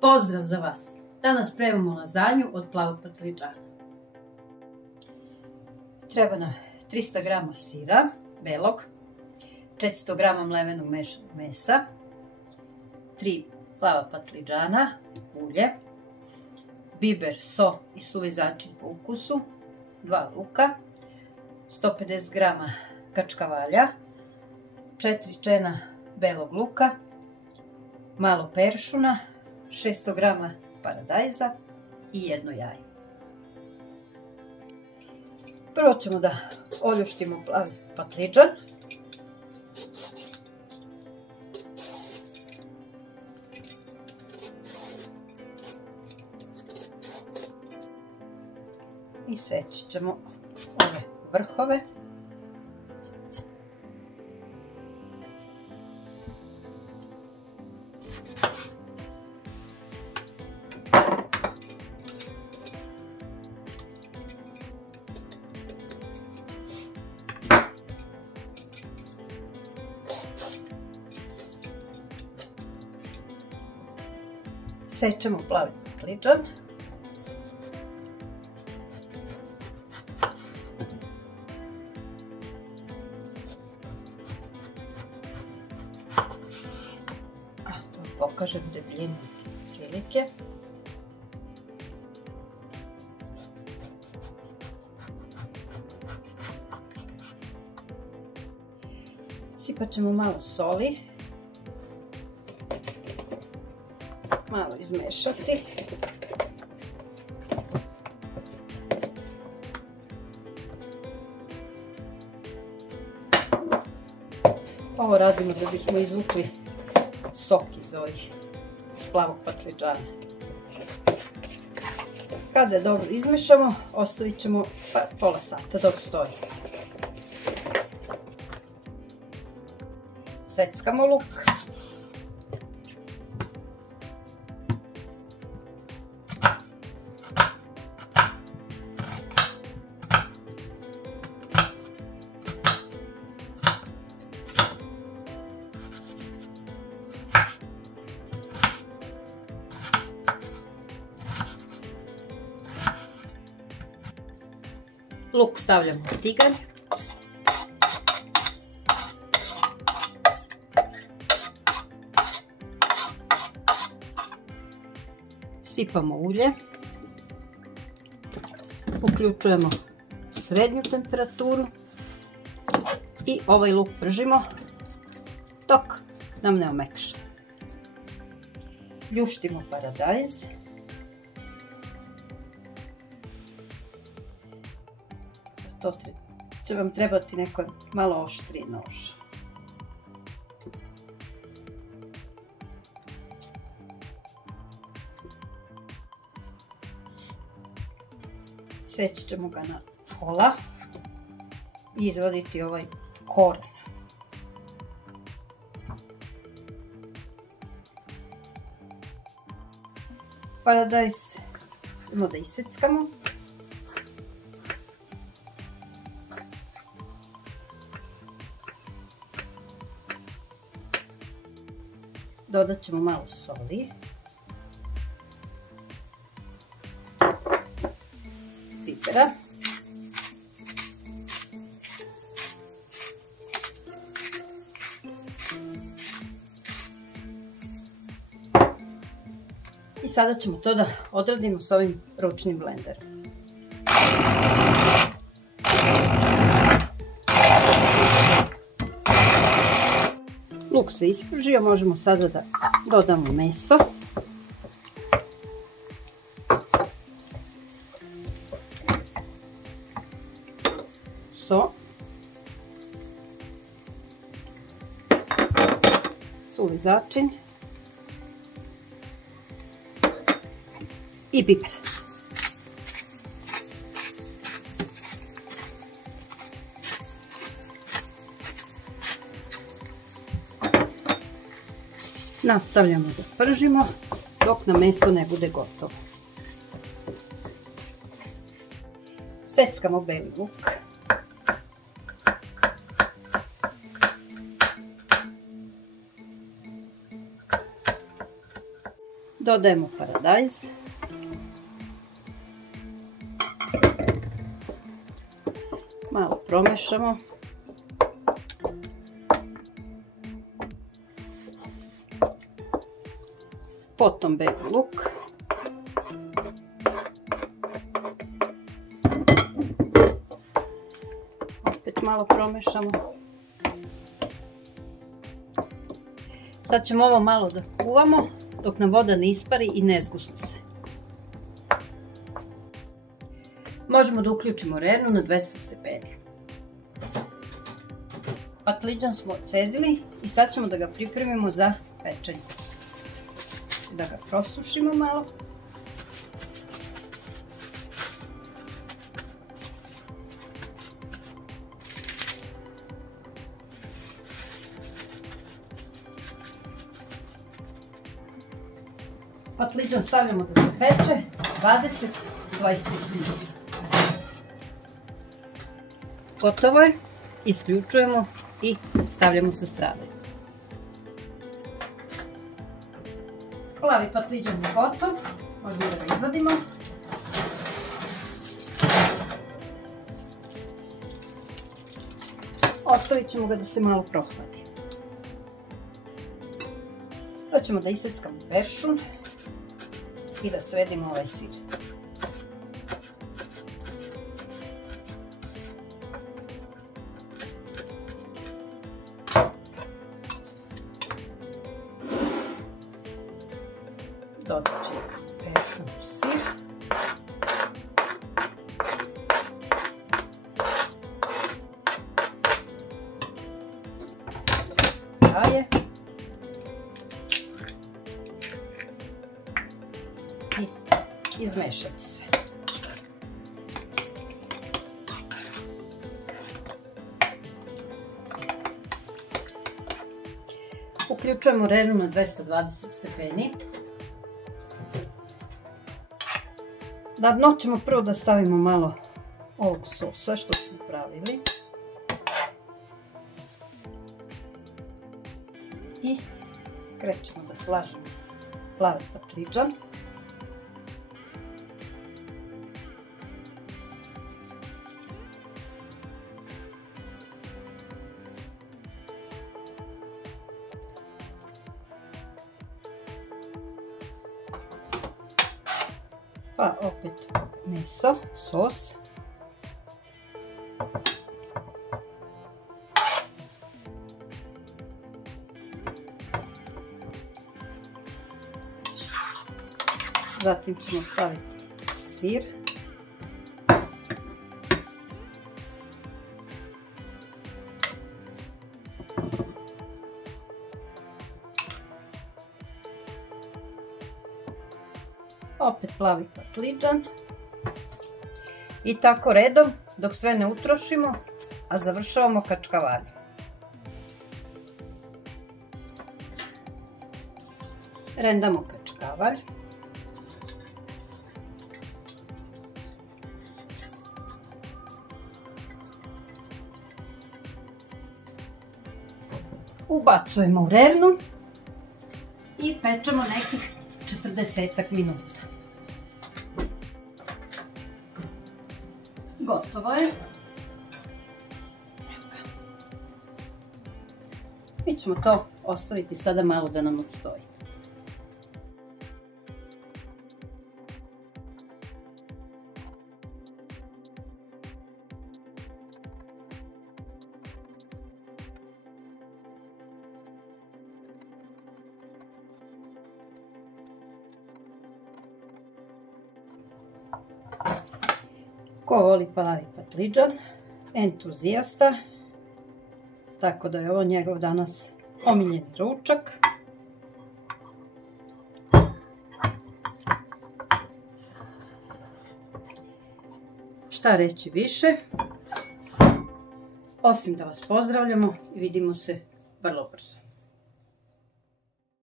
Pozdrav za vas! Danas spremamo lazanju od plavog patlidžana. Treba nam 300 g sira belog, 400 g mlevenog mešanog mesa, 3 plava patlidžana, ulje, biber, so i suvi začin po ukusu, 2 luka, 150 g kačkavalja, 4 čena belog luka, malo peršuna, 600 g paradajza i jedno jaje. Prvo ćemo da oljuštimo plavi patlidžan. I seći ćemo ove vrhove. Sečemo plavi patlidžan. A to pokažem debljinu prilike. Sipat ćemo malo soli. Malo izmešati. Ovo radimo da bismo izvukli sok iz ovih plavog patlidžana. Kada je dobro izmešamo, ostavit ćemo pola sata dok stoji. Seckamo luk. Luk stavljamo u tigar. Sipamo ulje. Uključujemo srednju temperaturu i ovaj luk pržimo dok nam ne omekša. Ljuštimo paradajz. To će vam trebati neko malo oštriji nož. Seći ćemo ga na pola i izvaditi ovaj koren. Paradajz idemo da iseckamo. Dodat ćemo malo soli, pipera, i sada ćemo to da odradimo s ovim ručnim blenderom. Luk se ispržio, možemo sada da dodamo meso. So. Suvi začin. I biber. Nastavljamo da pržimo dok nam meso ne bude gotovo. Seckamo beli luk. Dodajemo paradajz. Malo promešamo. Potom beli luk. Opet malo promešamo. Sad ćemo ovo malo da kuvamo dok nam voda ne ispari i ne zgusne se. Možemo da uključimo rernu na 200 stepeni. Patliđan smo odcedili i sad ćemo da ga pripremimo za pečenje. Da ga prosušimo malo. Patliđan stavljamo da se peče 20-25 minuta. Gotovo je, isključujemo i stavljamo sa strane. Plavi patliđan je gotov, možemo da ga izvadimo. Ostavit ćemo ga da se malo prohladi. Sad ćemo da iseckamo peršun i da sredimo ovaj sir. Dodat ćemo peršun u sir. Jaje. I izmešati sve. Uključujemo rernu na 220 stepeni. Na dno ćemo prvo da stavimo malo ovog sosa što smo pravili. I krećemo da slažemo plavi patliđan. Pa opet meso, sos. Zatim ćemo staviti sir. Opet plavi patliđan. I tako redom dok sve ne utrošimo, a završavamo kačkavaljem. Rendamo kačkavalj. Ubacujemo u rernu i pečemo nekih 40 minuta. Gotovo je. Mi ćemo to ostaviti sada malo da nam odstoji. Ko voli plavi patliđan, entuzijasta, tako da je ovo njegov danas omiljeni ručak. Šta reći više, osim da vas pozdravljamo i vidimo se vrlo brzo.